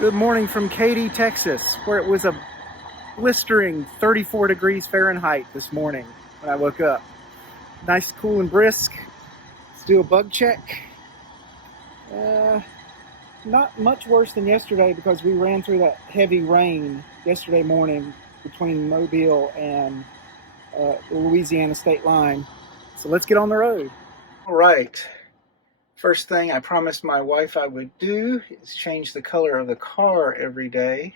Good morning from Katy, Texas, where it was a blistering 34 degrees Fahrenheit this morning when I woke up. Nice, cool, and brisk. Let's do a bug check. Not much worse than yesterday because we ran through that heavy rain yesterday morning between Mobile and the Louisiana state line. So let's get on the road. All right. First thing I promised my wife I would do is change the color of the car every day.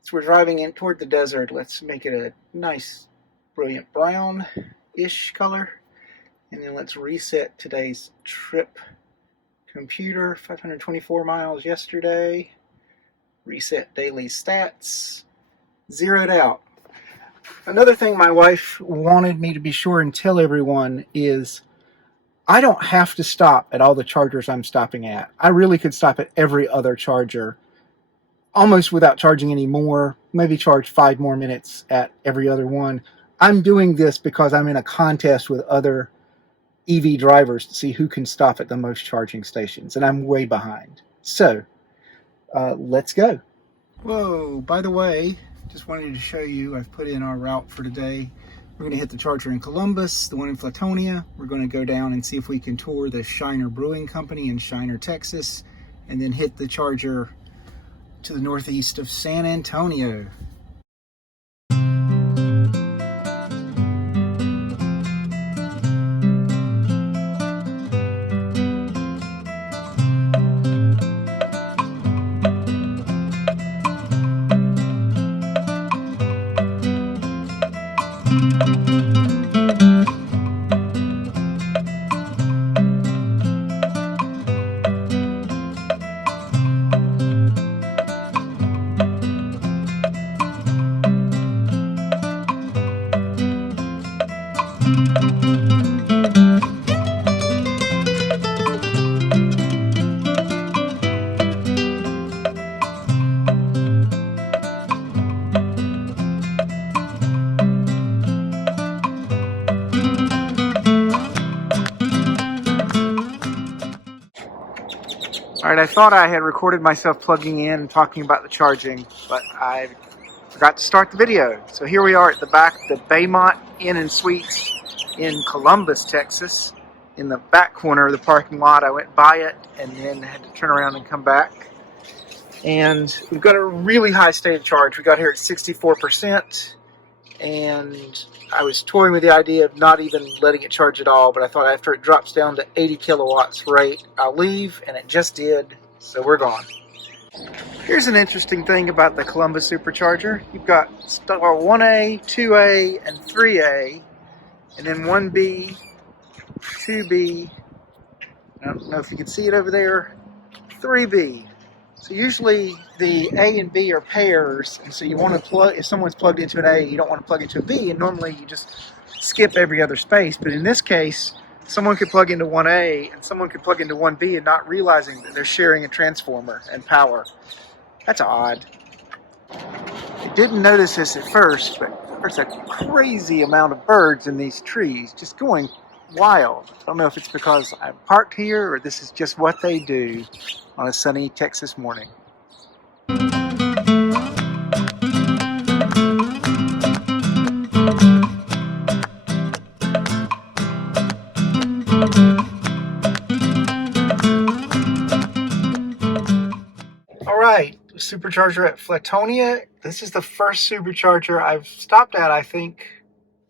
So we're driving in toward the desert. Let's make it a nice, brilliant brown-ish color. And then let's reset today's trip computer. 524 miles yesterday. Reset daily stats. Zeroed out. Another thing my wife wanted me to be sure and tell everyone is I don't have to stop at all the chargers I'm stopping at. I really could stop at every other charger almost without charging any more, maybe charge 5 more minutes at every other one. I'm doing this because I'm in a contest with other EV drivers to see who can stop at the most charging stations, and I'm way behind. So, let's go. Whoa, by the way, just wanted to show you, I've put in our route for today. We're going to hit the charger in Columbus, the one in Flatonia. We're going to go down and see if we can tour the Schreiner Brewing Company in Schreiner, Texas, and then hit the charger to the northeast of San Antonio. All right, I thought I had recorded myself plugging in and talking about the charging, but I forgot to start the video. So here we are at the back of the Baymont Inn and Suites in Columbus, Texas. In the back corner of the parking lot, I went by it and then had to turn around and come back. And we've got a really high state of charge. We got here at 64%, and I was toying with the idea of not even letting it charge at all, but I thought after it drops down to 80 kilowatts rate, I'll leave, and it just did, so we're gone. Here's an interesting thing about the Columbus Supercharger. You've got 1A, 2A, and 3A, and then 1B, 2B, I don't know if you can see it over there, 3B. So usually the A and B are pairs, and so you want to plug, if someone's plugged into an A, you don't want to plug into a B, and normally you just skip every other space. But in this case, someone could plug into 1A and someone could plug into 1B and not realizing that they're sharing a transformer and power. That's odd. I didn't notice this at first, but there's a crazy amount of birds in these trees, just going wild. I don't know if it's because I'm parked here or this is just what they do on a sunny Texas morning. All right, Supercharger at Flatonia. This is the first Supercharger I've stopped at, I think.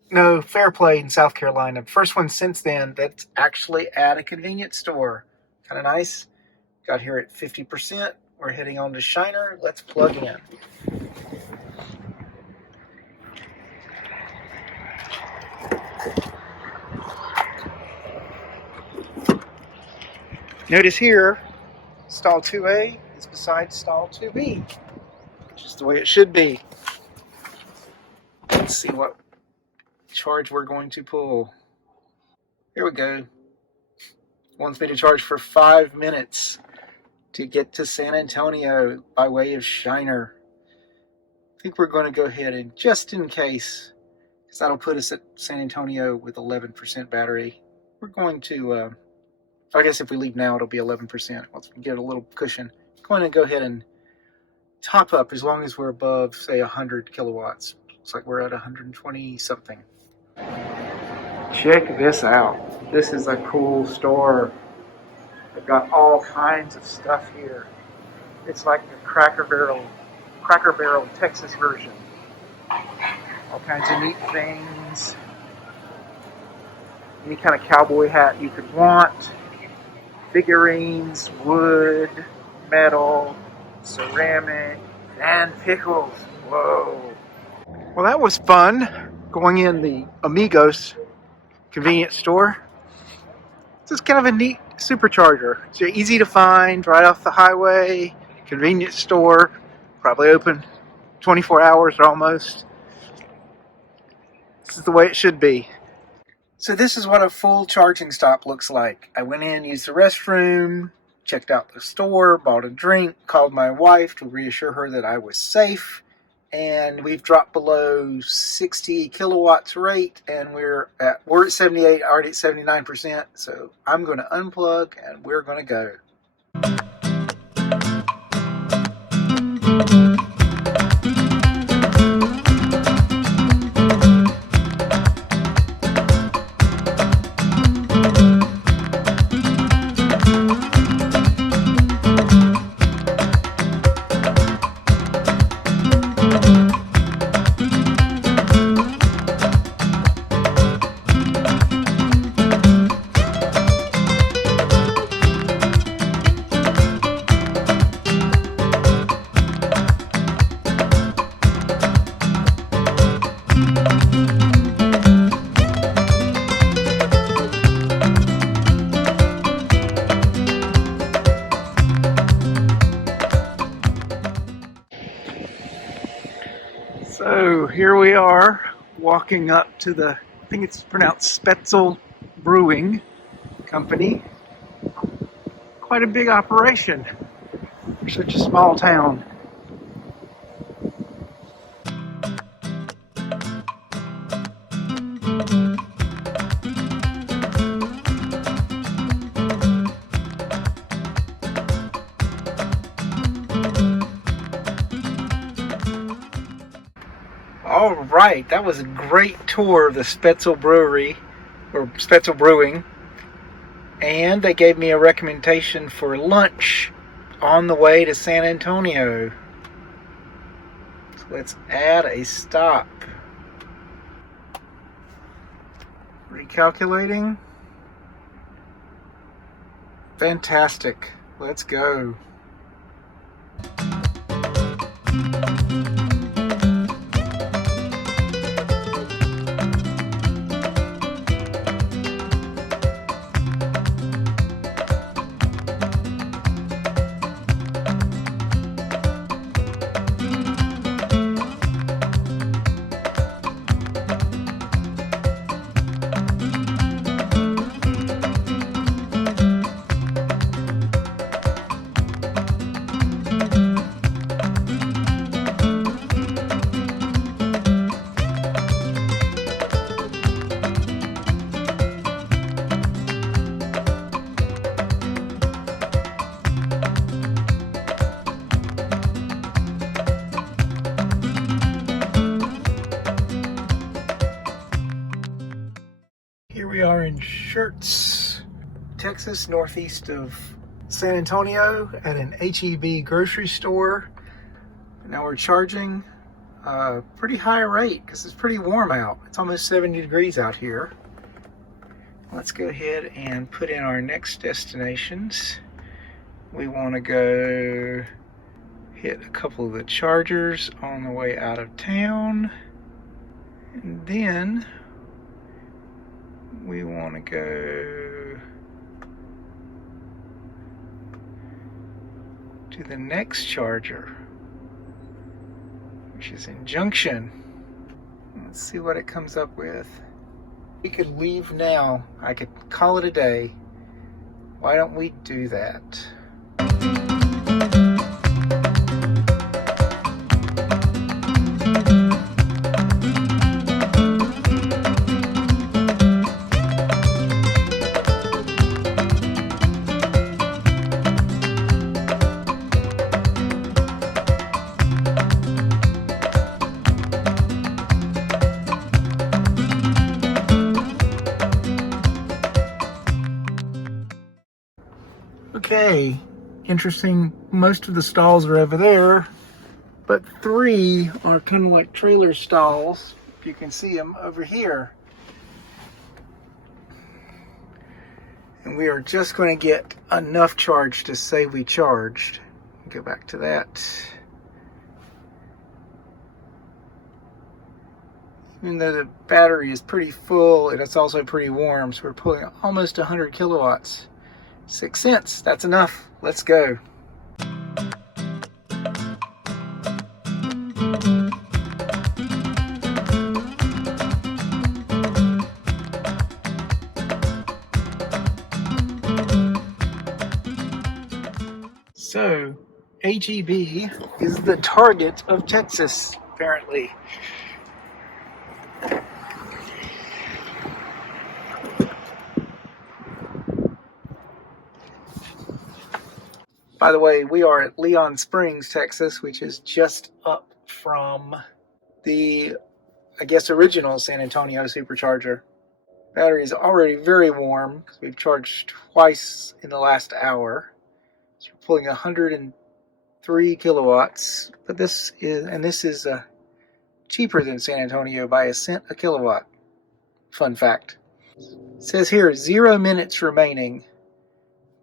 No, Fairplay in South Carolina. First one since then that's actually at a convenience store. Kind of nice. Got here at 50%. We're heading on to Schreiner. Let's plug in. Notice here, stall 2A is beside stall 2B, which is the way it should be. Let's see what charge we're going to pull. Here we go. Wants me to charge for 5 minutes to get to San Antonio by way of Schreiner. I think we're going to go ahead and, just in case, because that'll put us at San Antonio with 11% battery, we're going to, I guess if we leave now, it'll be 11%. Let's get a little cushion. point to go ahead and top up as long as we're above, say, 100 kilowatts. Looks like we're at 120 something. Check this out. This is a cool store. They've got all kinds of stuff here. It's like the Cracker Barrel Texas version. All kinds of neat things. Any kind of cowboy hat you could want. Figurines, wood, metal, ceramic, and pickles. Whoa. Well, that was fun, going in the Amigos convenience store. This is kind of a neat supercharger. It's easy to find, right off the highway, convenience store, probably open 24 hours or almost. This is the way it should be. So this is what a full charging stop looks like. I went in, used the restroom, checked out the store, bought a drink, called my wife to reassure her that I was safe, and we've dropped below 60 kilowatts rate, and we're at 78, already at 79%, so I'm going to unplug and we're going to go. So here we are, walking up to the, I think it's pronounced Spoetzl Brewing Company. Quite a big operation for such a small town. All right, that was a great tour of the Spoetzl Brewery, or Spoetzl Brewing, and they gave me a recommendation for lunch on the way to San Antonio. So let's add a stop. Recalculating. Fantastic. Let's go. We are in Schertz, Texas, northeast of San Antonio, at an H-E-B grocery store. Now we're charging a pretty high rate because it's pretty warm out. It's almost 70 degrees out here. Let's go ahead and put in our next destinations. We want to go hit a couple of the chargers on the way out of town, and then we want to go to the next charger, which is in Junction. Let's see what it comes up with. We could leave now. I could call it a day. Why don't we do that? Okay, interesting. Most of the stalls are over there, but 3 are kind of like trailer stalls. If you can see them over here. And we are just going to get enough charge to say we charged. Go back to that. Even though the battery is pretty full and it's also pretty warm, so we're pulling almost 100 kilowatts. 6 cents, that's enough. Let's go. So, AGB is the target of Texas, apparently. By the way, we are at Leon Springs, Texas, which is just up from the, I guess, original San Antonio Supercharger. Battery is already very warm because we've charged twice in the last hour. So we're pulling 103 kilowatts, but this is cheaper than San Antonio by a cent a kilowatt. Fun fact. It says here 0 minutes remaining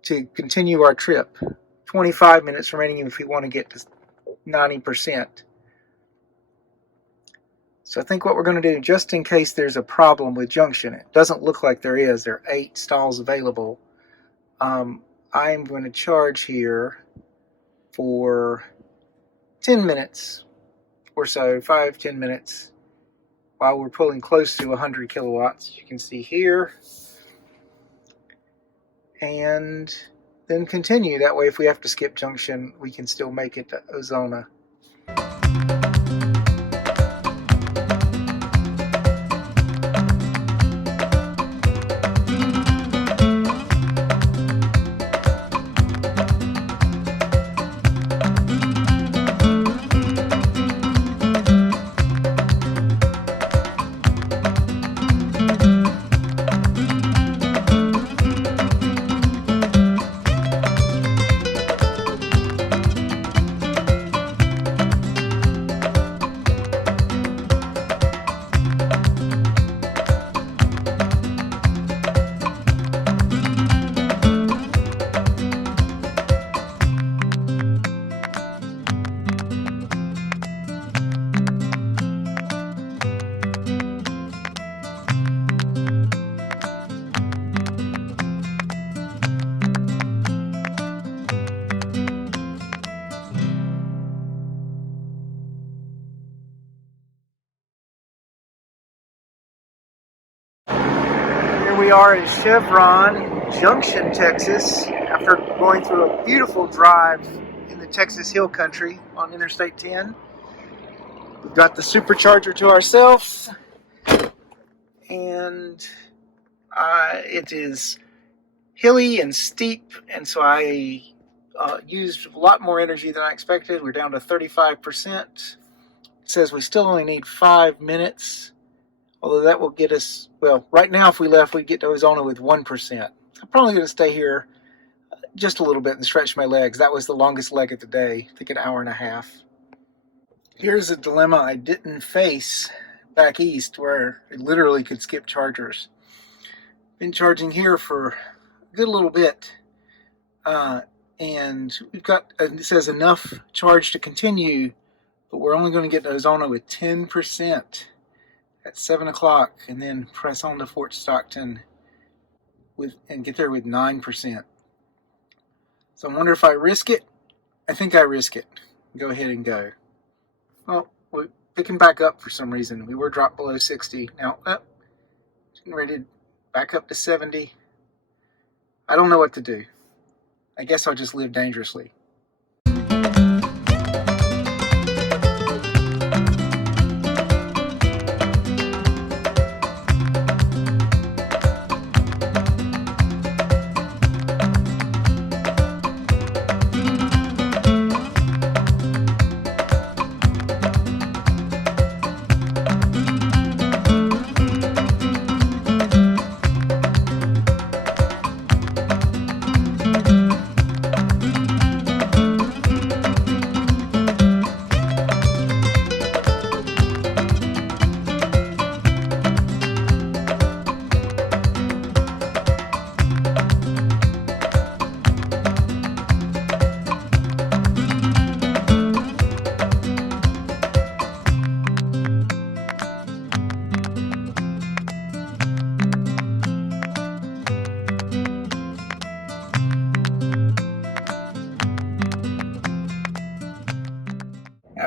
to continue our trip. 25 minutes remaining if we want to get to 90%. So I think what we're going to do, just in case there's a problem with Junction, it doesn't look like there is. There are 8 stalls available. I'm going to charge here for 10 minutes or so, 5-10 minutes, while we're pulling close to 100 kilowatts. You can see here. And then continue. That way, if we have to skip Junction, we can still make it to Ozona. We are in Chevron, Junction, Texas, after going through a beautiful drive in the Texas Hill Country on Interstate 10. We've got the Supercharger to ourselves, and it is hilly and steep, and so I used a lot more energy than I expected. We're down to 35%. It says we still only need 5 minutes. Although that will get us, well, right now if we left, we'd get to Ozona with 1%. I'm probably going to stay here just a little bit and stretch my legs. That was the longest leg of the day, I think an hour and a half. Here's a dilemma I didn't face back east, where I literally could skip chargers. Been charging here for a good little bit, and we've got, it says enough charge to continue, but we're only going to get to Ozona with 10%. At 7 o'clock, and then press on to Fort Stockton and get there with 9%. So I wonder if I risk it. I think I risk it. Go ahead and go. Well, we're picking back up for some reason. We were dropped below 60. Now, getting ready to back up to 70. I don't know what to do. I guess I'll just live dangerously.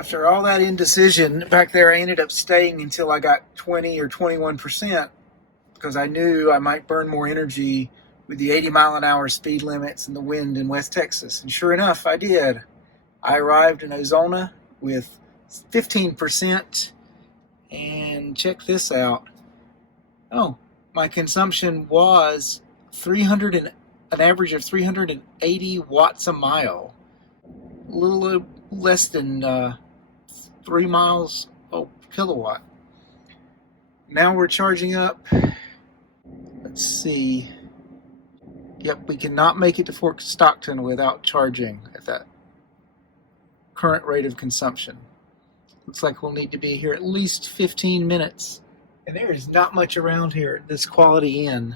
After all that indecision back there, I ended up staying until I got 20 or 21% because I knew I might burn more energy with the 80-mile-an-hour speed limits and the wind in West Texas. And sure enough, I did. I arrived in Ozona with 15%, and check this out. Oh, my consumption was an average of 380 watts a mile. A little less than 3 miles per kilowatt. Now we're charging up. Let's see. Yep, we cannot make it to Fort Stockton without charging at that current rate of consumption. Looks like we'll need to be here at least 15 minutes. And there is not much around here at this Quality Inn.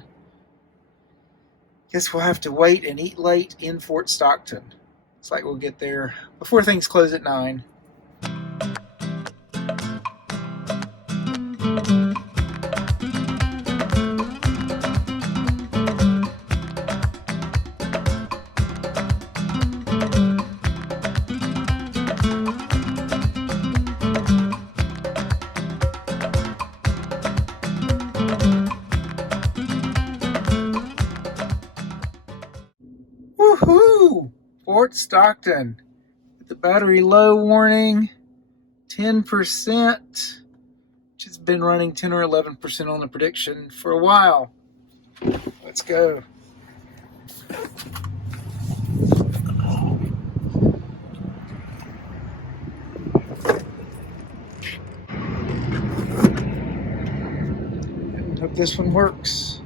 Guess we'll have to wait and eat late in Fort Stockton. Looks like we'll get there before things close at 9. Woohoo! Fort Stockton. With the battery low warning, 10%, which has been running 10 or 11% on the prediction for a while. Let's go. Hope this one works.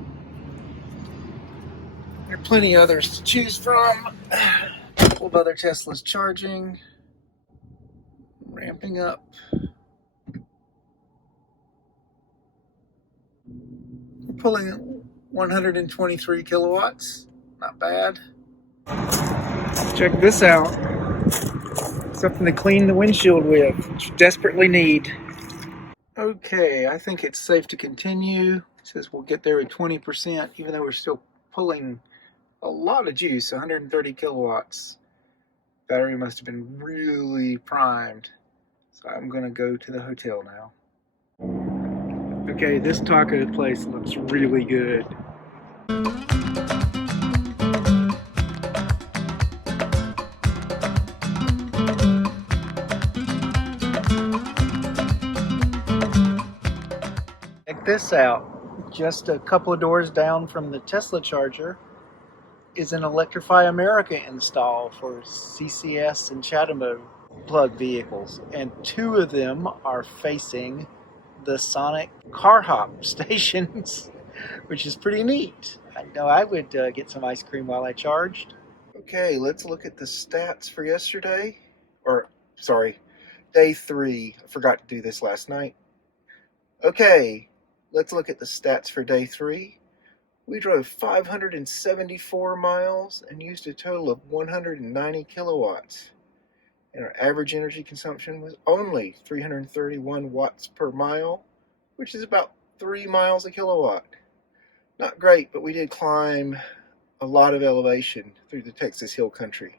There are plenty of others to choose from. A couple of other Teslas charging. Ramping up. We're pulling 123 kilowatts. Not bad. Check this out. Something to clean the windshield with, which you desperately need. Okay, I think it's safe to continue. It says we'll get there at 20%, even though we're still pulling a lot of juice, 130 kilowatts. Battery must have been really primed. So I'm going to go to the hotel now. Okay, this taco place looks really good. Check this out. Just a couple of doors down from the Tesla charger is an Electrify America install for CCS and Chattanooga plug vehicles, and 2 of them are facing the Sonic car hop stations, which is pretty neat. I know I would get some ice cream while I charged. Okay, let's look at the stats for yesterday, day 3. I forgot to do this last night. Okay, let's look at the stats for day 3. We drove 574 miles and used a total of 190 kilowatts. And our average energy consumption was only 331 watts per mile, which is about 3 miles a kilowatt. Not great, but we did climb a lot of elevation through the Texas Hill Country.